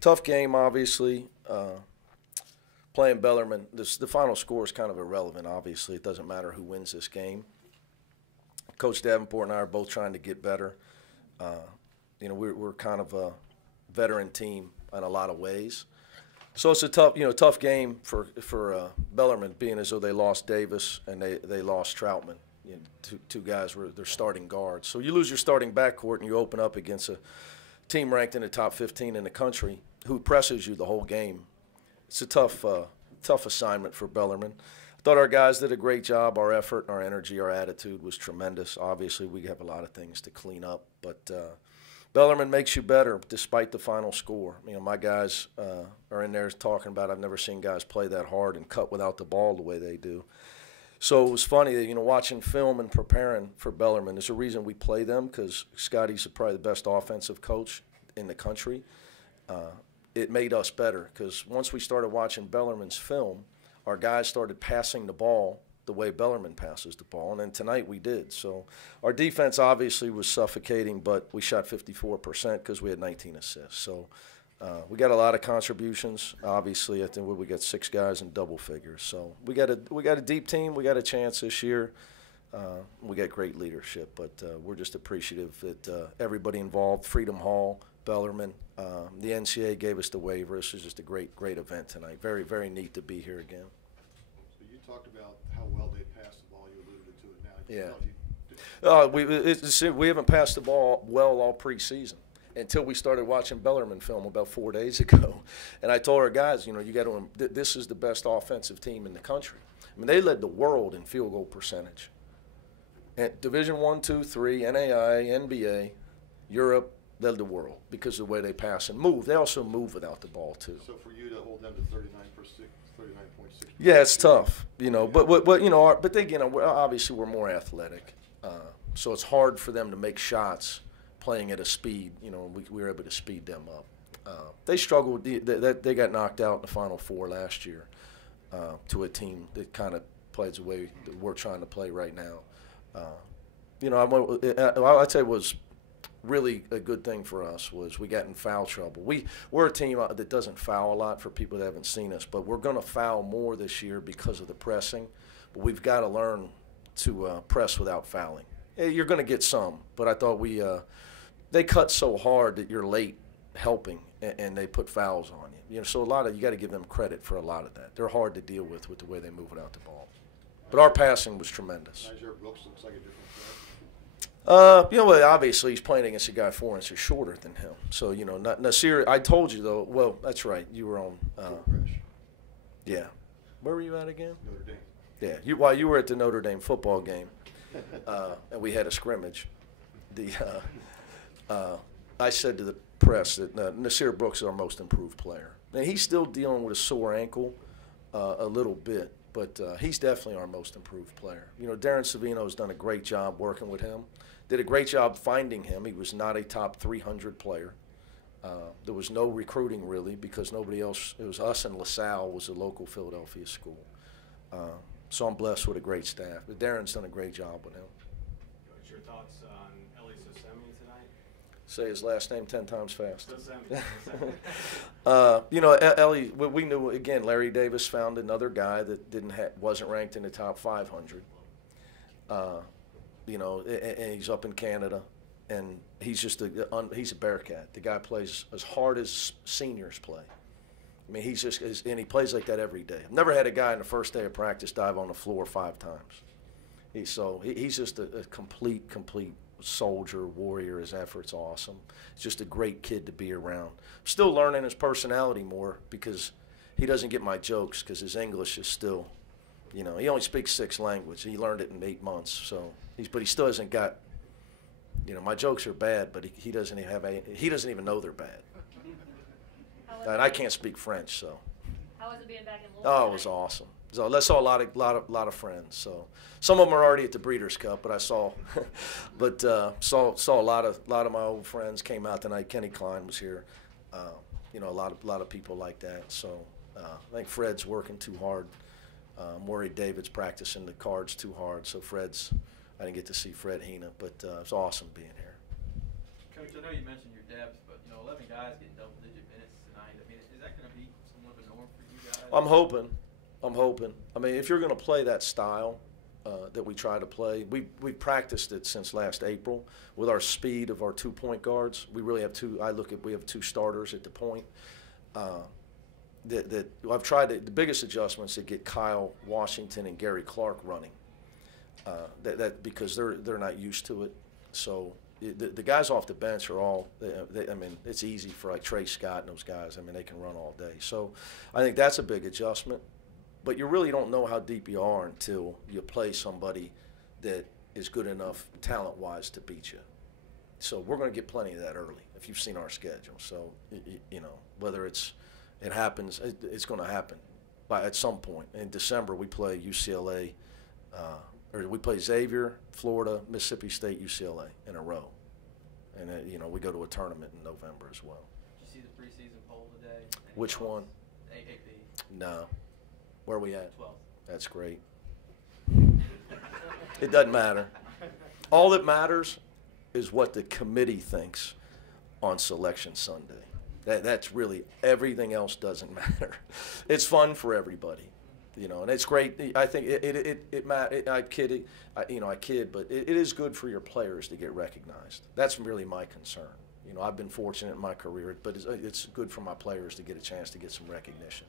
Tough game, obviously. Playing Bellarmine, the final score is kind of irrelevant, obviously. It doesn't matter who wins this game. Coach Davenport and I are both trying to get better. We're kind of a veteran team in a lot of ways. So it's a tough game for Bellarmine, being as though they lost Davis and they lost Troutman. Two guys were their starting guards. So you lose your starting backcourt and you open up against a team ranked in the top 15 in the country who presses you the whole game. It's a tough assignment for Bellarmine. I thought our guys did a great job. Our effort, our energy, our attitude was tremendous. Obviously, we have a lot of things to clean up, but Bellarmine makes you better despite the final score. My guys are in there talking about, I've never seen guys play that hard and cut without the ball the way they do. So it was funny that, watching film and preparing for Bellarmine, there's a reason we play them, because Scotty's probably the best offensive coach in the country. It made us better, because once we started watching Bellarmine's film, our guys started passing the ball the way Bellarmine passes the ball, and then tonight we did. So our defense obviously was suffocating, but we shot 54% because we had 19 assists. So we got a lot of contributions. Obviously, I think we got 6 guys in double figures. So we got a deep team. We got a chance this year. We got great leadership, but we're just appreciative that everybody involved, Freedom Hall, Bellarmine, the NCAA gave us the waiver. This was just a great event tonight. Very, very neat to be here again. So you talked about how well they passed the ball. You alluded to it now. Yeah. We haven't passed the ball well all preseason until we started watching Bellarmine film about 4 days ago. And I told our guys, you got to. This is the best offensive team in the country. They led the world in field goal percentage. And Division I, II, III, NAI, NBA, Europe. Led the world because of the way they pass and move. They also move without the ball too. So for you to hold them to 39.6. Yeah, it's tough, but again, obviously we're more athletic, so it's hard for them to make shots playing at a speed. We were able to speed them up. They struggled. They got knocked out in the Final Four last year to a team that kind of plays the way that we're trying to play right now. I'd say it was really a good thing for us was we got in foul trouble. We're a team that doesn't foul a lot for people that haven't seen us, but we're going to foul more this year because of the pressing. But we've got to learn to press without fouling. You're going to get some, but I thought they cut so hard that you're late helping, and they put fouls on you. So you got to give them credit for a lot of that. They're hard to deal with the way they move without the ball. But our passing was tremendous. Niger Brooks looks like a different player. Obviously he's playing against a guy 4 inches shorter than him. So, Nasir, I told you, though, well, that's right. You were on, yeah. Where were you at again? Notre Dame. Yeah, while you were at the Notre Dame football game, and we had a scrimmage, I said to the press that Nasir Brooks is our most improved player. And he's still dealing with a sore ankle a little bit, but he's definitely our most improved player. Darren Savino's done a great job working with him. Did a great job finding him. He was not a top 300 player. There was no recruiting, really, because nobody else. It was us and LaSalle was a local Philadelphia school. So I'm blessed with a great staff. But Darren's done a great job with him. What's your thoughts on Ellie Sosemi tonight? Say his last name 10 times fast. Sosemi. Ellie, we knew, again, Larry Davis found another guy that wasn't ranked in the top 500. And he's up in Canada, and he's just he's a Bearcat. The guy plays as hard as seniors play. And he plays like that every day. I've never had a guy in the first day of practice dive on the floor 5 times. He's just a complete soldier, warrior. His effort's awesome. He's just a great kid to be around. Still learning his personality more because he doesn't get my jokes because his English is still, he only speaks 6 languages. He learned it in 8 months. So but he still hasn't got, my jokes are bad, but he doesn't even know they're bad. And I can't speak French, so. How was it being back in Louisville? Oh, it was awesome. So I saw a lot of friends. So some of them are already at the Breeders' Cup, but I saw, saw a lot of my old friends came out tonight. Kenny Klein was here. A lot of people like that. So I think Fred's working too hard. I'm worried David's practicing the cards too hard. So I didn't get to see Fred Hina, but it was awesome being here. Coach, I know you mentioned your depth, but 11 guys getting double-digit minutes tonight. I'm hoping. I mean, if you're going to play that style that we try to play, we practiced it since last April with our speed of our 2-point guards. We really have two. We have 2 starters at the point. I've tried the biggest adjustments to get Kyle Washington and Gary Clark running. Because they're not used to it. So the guys off the bench are all. I mean, it's easy for like Trey Scott and those guys. I mean, they can run all day. So I think that's a big adjustment. But you really don't know how deep you are until you play somebody that is good enough talent-wise to beat you. So we're going to get plenty of that early if you've seen our schedule. So you know, whether it happens, it's going to happen. At some point in December, we play UCLA. Or we play Xavier, Florida, Mississippi State, UCLA in a row, and you know, we go to a tournament in November as well. Did you see the preseason poll today? Which one? AAP. No. Where are we at? 12th. That's great. It doesn't matter. All that matters is what the committee thinks on Selection Sunday. That's really, everything else doesn't matter. It's fun for everybody. You know, and it's great. I think I kid, but it is good for your players to get recognized. That's really my concern. You know, I've been fortunate in my career, but it's good for my players to get a chance to get some recognition.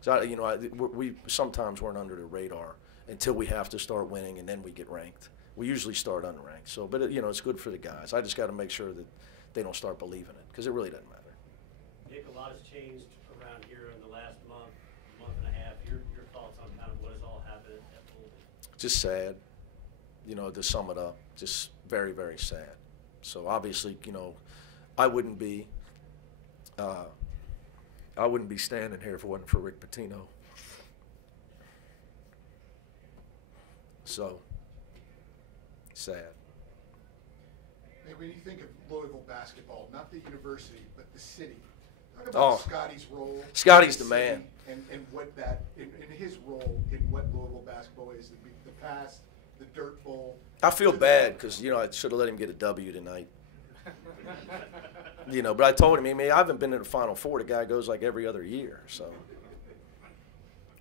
So, you know, we sometimes weren't under the radar until we have to start winning, and then we get ranked. We usually start unranked. So, but you know, it's good for the guys. I just got to make sure that they don't start believing it, because it really doesn't matter. Nick, a lot has changed around here in the last month and a half. Your thoughts on kind of what has all happened at Louisville? Just sad, you know, to sum it up. Just very, very sad. So obviously, you know, I wouldn't be standing here if it wasn't for Rick Pitino. So sad. Hey, when you think of Louisville basketball, not the university, but the city, talk about Scotty's role. Scotty's the man. And what that, in his role in what Louisville basketball is, the past, the Dirt Bowl. I feel bad because, you know, I should have let him get a W tonight. You know, but I told him, I mean, I haven't been in the Final Four. The guy goes like every other year, so.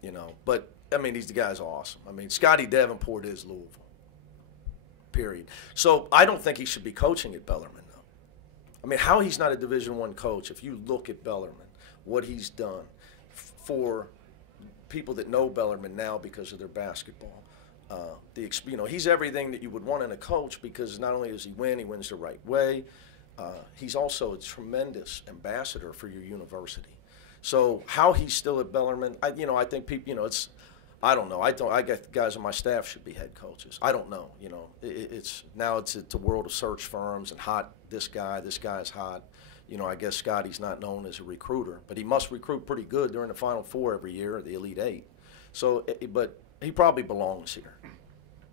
You know, but, I mean, the guy's awesome. I mean, Scotty Davenport is Louisville, period. So I don't think he should be coaching at Bellarmine, though. I mean, how he's not a Division I coach, if you look at Bellarmine, what he's done for people that know Bellarmine now because of their basketball. You know, he's everything that you would want in a coach, because not only does he wins the right way, he's also a tremendous ambassador for your university. So how he's still at Bellarmine, I think people, you know, I don't know. I get guys on my staff should be head coaches. I don't know. You know, it's a world of search firms and hot. This guy's hot. You know, I guess Scotty's not known as a recruiter, but he must recruit pretty good during the Final Four every year, the Elite Eight. So, but he probably belongs here.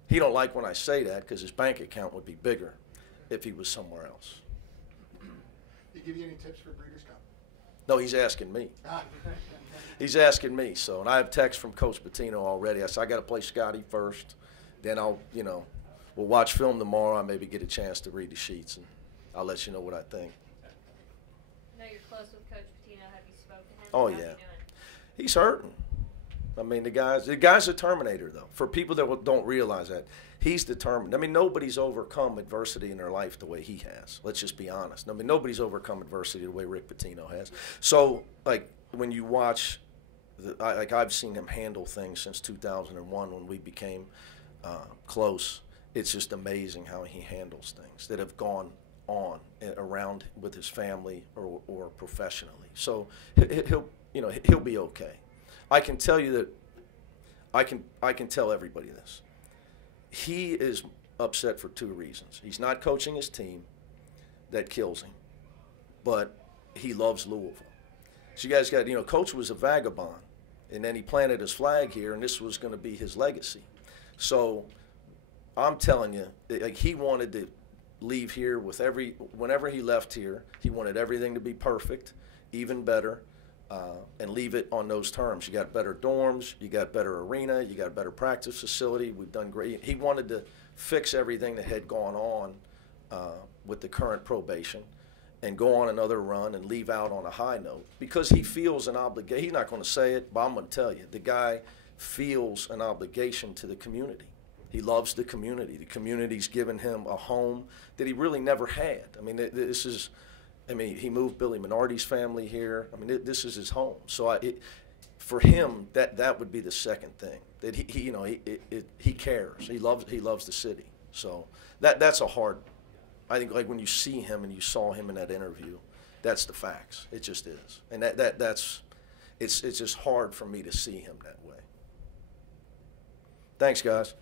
He don't like when I say that, because his bank account would be bigger if he was somewhere else. He give you any tips for Breeders' Cup? No, he's asking me. He's asking me. So, and I have text from Coach Pitino already. I said, I got to play Scotty first. Then I'll, you know, we'll watch film tomorrow. I maybe get a chance to read the sheets, and I'll let you know what I think. I know you're close with Coach Pitino. Have you spoken to him? Oh, How's he yeah. doing? He's hurting. I mean, the guy's a Terminator, though. For people that don't realize that, he's determined. I mean, nobody's overcome adversity in their life the way he has. Let's just be honest. I mean, nobody's overcome adversity the way Rick Pitino has. So, like, when you watch, I've seen him handle things since 2001 when we became close. It's just amazing how he handles things that have gone on around with his family or professionally. So he'll be okay. I can tell you that I can tell everybody this. He is upset for 2 reasons. He's not coaching his team. That kills him. But he loves Louisville. So you guys got, Coach was a vagabond, and then he planted his flag here, and this was going to be his legacy. So I'm telling you, like, he wanted to leave here with whenever he left here, he wanted everything to be perfect, even better. And leave it on those terms. You got better dorms, you got better arena, you got a better practice facility. We've done great. He wanted to fix everything that had gone on with the current probation, and go on another run and leave out on a high note because he feels an obligation. He's not going to say it, but I'm going to tell you, the guy feels an obligation to the community. He loves the community. The community's given him a home that he really never had. I mean, he moved Billy Minardi's family here. I mean, this is his home. So for him, that would be the second thing, that he cares. He loves the city. So that's a hard. I think like when you see him and you saw him in that interview, that's the facts. It just is, and it's just hard for me to see him that way. Thanks, guys.